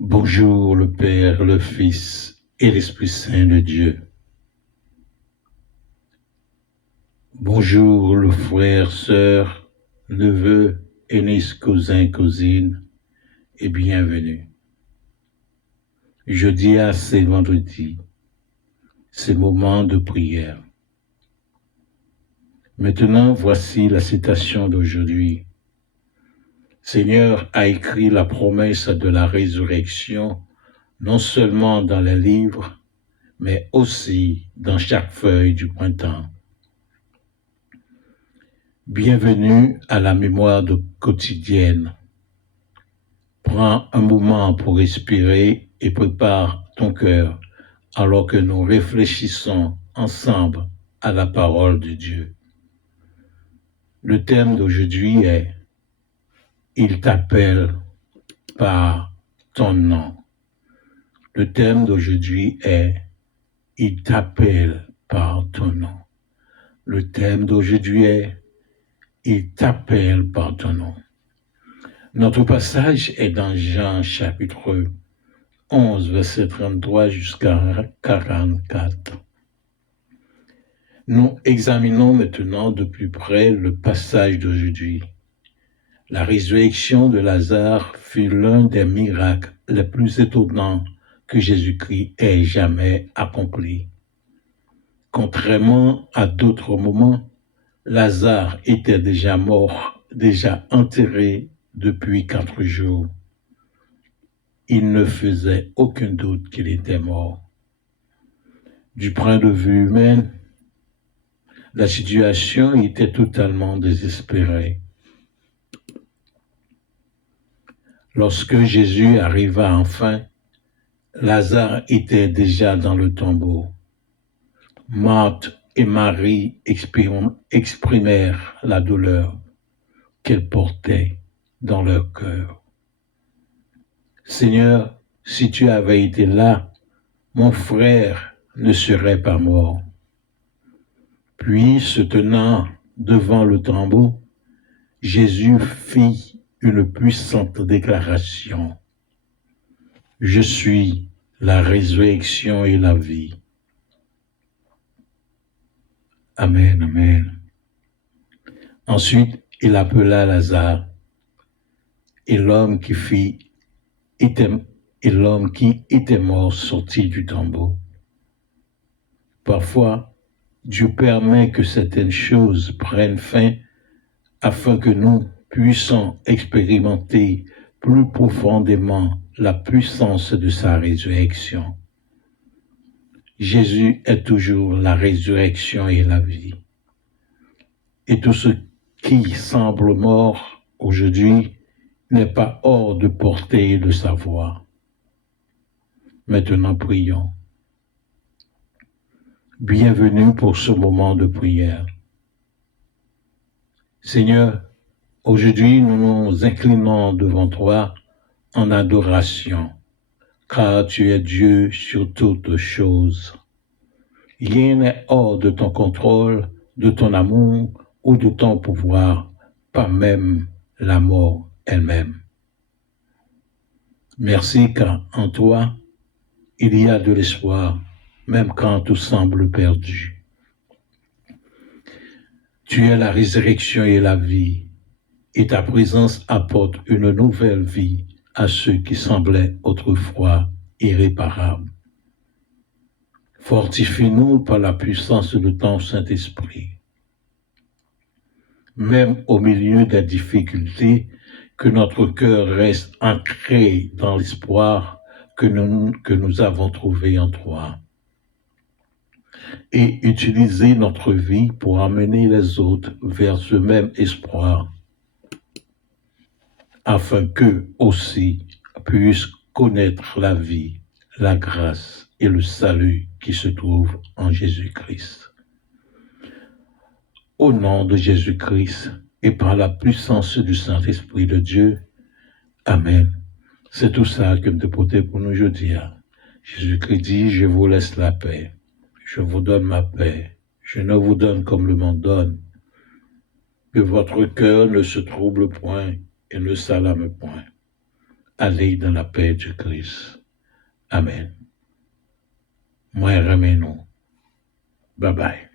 Bonjour le Père, le Fils et l'Esprit Saint de Dieu. Bonjour le frère, sœur, neveu, aînés, cousins, cousines, et bienvenue. Jeudi à c'est vendredi, c'est moment de prière. Maintenant, voici la citation d'aujourd'hui. Seigneur a écrit la promesse de la résurrection, non seulement dans les livres, mais aussi dans chaque feuille du printemps. Bienvenue à la mémoire quotidienne. Prends un moment pour respirer et prépare ton cœur alors que nous réfléchissons ensemble à la parole de Dieu. Le thème d'aujourd'hui est « Il t'appelle par ton nom ». Le thème d'aujourd'hui est « Il t'appelle par ton nom ». Le thème d'aujourd'hui est « Il t'appelle par ton nom ». Notre passage est dans Jean chapitre 11, verset 33 jusqu'à 44. Nous examinons maintenant de plus près le passage d'aujourd'hui. La résurrection de Lazare fut l'un des miracles les plus étonnants que Jésus-Christ ait jamais accompli. Contrairement à d'autres moments, Lazare était déjà mort, déjà enterré depuis 4 jours. Il ne faisait aucun doute qu'il était mort. Du point de vue humain, la situation était totalement désespérée. Lorsque Jésus arriva enfin, Lazare était déjà dans le tombeau. Marthe et Marie exprimèrent la douleur qu'elles portaient dans leur cœur. Seigneur, si tu avais été là, mon frère ne serait pas mort. Puis, se tenant devant le tombeau, Jésus fit une puissante déclaration. « Je suis la résurrection et la vie. » Amen, amen. Ensuite, il appela Lazare, et l'homme qui était mort sortit du tombeau. Parfois, Dieu permet que certaines choses prennent fin afin que nous puissions expérimenter plus profondément la puissance de sa résurrection. Jésus est toujours la résurrection et la vie. Et tout ce qui semble mort aujourd'hui n'est pas hors de portée de sa voix. Maintenant, prions. Bienvenue pour ce moment de prière. Seigneur, aujourd'hui nous nous inclinons devant toi en adoration, car tu es Dieu sur toutes choses. Rien n'est hors de ton contrôle, de ton amour ou de ton pouvoir, pas même la mort elle-même. Merci car en toi, il y a de l'espoir, même quand tout semble perdu. Tu es la résurrection et la vie, et ta présence apporte une nouvelle vie à ceux qui semblaient autrefois irréparables. Fortifie-nous par la puissance de ton Saint-Esprit. Même au milieu des difficultés, que notre cœur reste ancré dans l'espoir que nous avons trouvé en toi. Et utiliser notre vie pour amener les autres vers ce même espoir, afin qu'eux aussi puissent connaître la vie, la grâce et le salut qui se trouvent en Jésus-Christ. Au nom de Jésus-Christ et par la puissance du Saint-Esprit de Dieu, Amen. C'est tout ça que me porter pour nous aujourd'hui. Jésus-Christ dit, je vous laisse la paix. Je vous donne ma paix. Je ne vous donne comme le monde donne. Que votre cœur ne se trouble point et ne s'alarme point. aller dans la paix du Christ. Amen. Moi, remets nous. Bye bye.